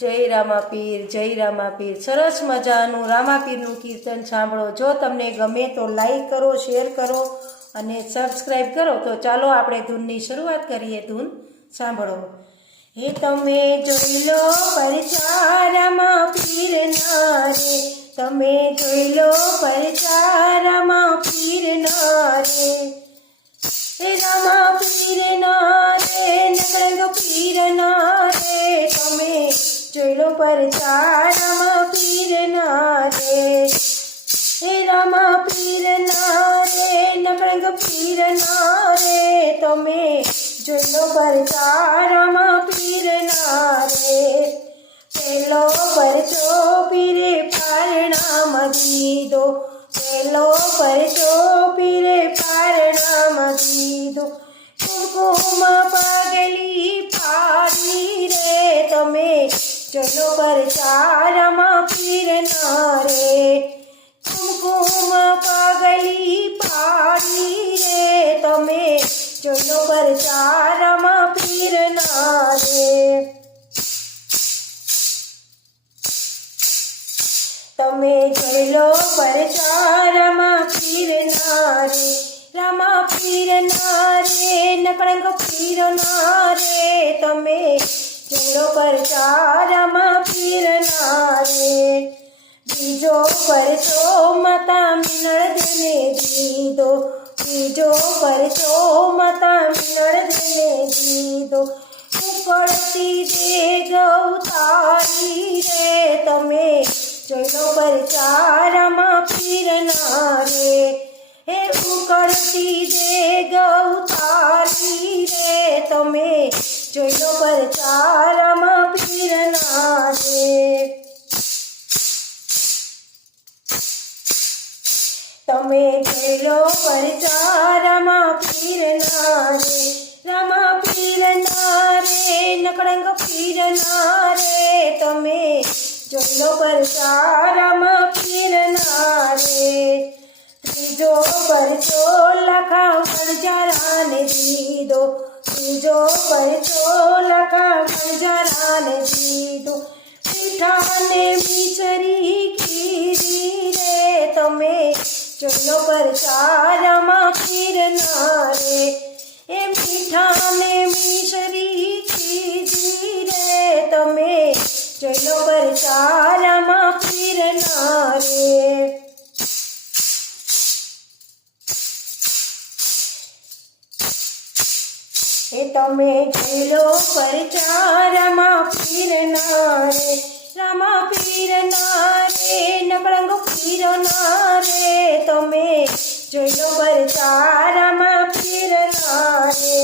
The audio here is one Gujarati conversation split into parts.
જય રામાપીર, જય રામાપીર। સરસ મજાનું રામાપીરનું કીર્તન સાંભળો। જો તમને ગમે તો લાઈક કરો, શેર કરો અને સબસ્ક્રાઈબ કરો। તો ચાલો આપણે ધૂનની શરૂઆત કરીએ। ધૂન સાંભળો। હે તમે જોઈ લો પરચા રામાપીરના રે, તમે જોઈ લો પરચા રામાપીરના રે। હે રામાપીરના રે, નકળંગ પીરના રે, તમે જોઈ લો પરચા રામાપીરના રે। હે રામાપીરના રે, નકળંગ પીરના રે, તમે જોઈ લો પરચા રામાપીરના રે। પેલો પરચો પીરે પારણામાં દીધો, પેલો પરચો પીરે પારણામાં દીધો। કુમકુમ પાગલી પાડી રે, તમે જોઈ લો પરચા રામાપીરના રે। કુમકુમ પાગલી પાડી રે, તમે જોઈ લો પરચા રામાપીરના રે। તમે જોઈ લો પરચા રામાપીરના રે, રામાપીરના રે, નકળંગ પીરના રે, તમે જોઈ લો પરચા રામાપીરના રે। બીજો પરચો માતા મિનળદેને દીધો, બીજો પરચો માતા મિનળદેને દીધો। ઉકળતી દેગ ઉતારી રે, તમે જોઈ લો પરચા રામાપીરના રે। હે ઉકળતી દેગ ઉતારી રે, તમે જોઈ લો પરચા રામાપીરના રે। તમે જોઈ લો પરચા રામાપીરના રે, રામાપીરના રે, નકળંગ પીરના રે, તમે જોઈ લો પરચા રામાપીરના રે। ત્રીજો પરચો લખા વણજારાને દીધો, ત્રીજો પરચો લખા વણજારાને દીધો। મીઠાને મિસરી કીધી રે, તમે જોઈ લો પરચા રામાપીરના રે। એ મીઠાને મિસરી કીધી રે, તમે જોઈ લો પરચા રામાપીરના રે। એ તમે જોઈ લો પરચા રામાપીરના રે, રામાપીરના રે, નકળંગ પીરના રે, તમે જોઈ લો પરચા રામાપીરના રે।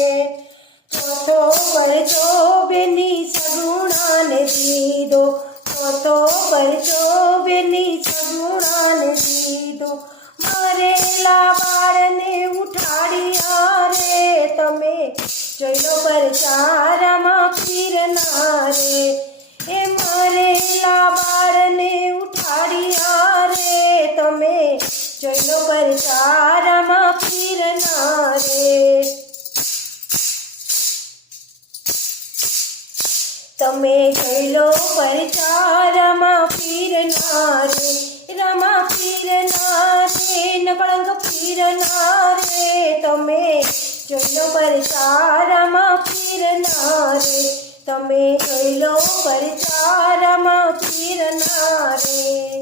ચોથો પરચો બેની સગુણાને દીધો, ચોથો પરચો બેની સગુણાને દીધો। મરેલા બાળને ઉઠાડ્યા રે, તમે જોઈ લો પરચા રામાપીરના રે। એ મરેલા બાળને ઉઠાડ્યા રે, તમે જોઈ લો પરચા રામાપીરના રે। તમે જોઈ લો પરચા રામાપીરના રે, રામાપીરના રે, નકળંગ પીરના રે, તમે જોઈ લો પરચા રામાપીરના રે। તમે જોઈ લો પરચા રામાપીરના રે।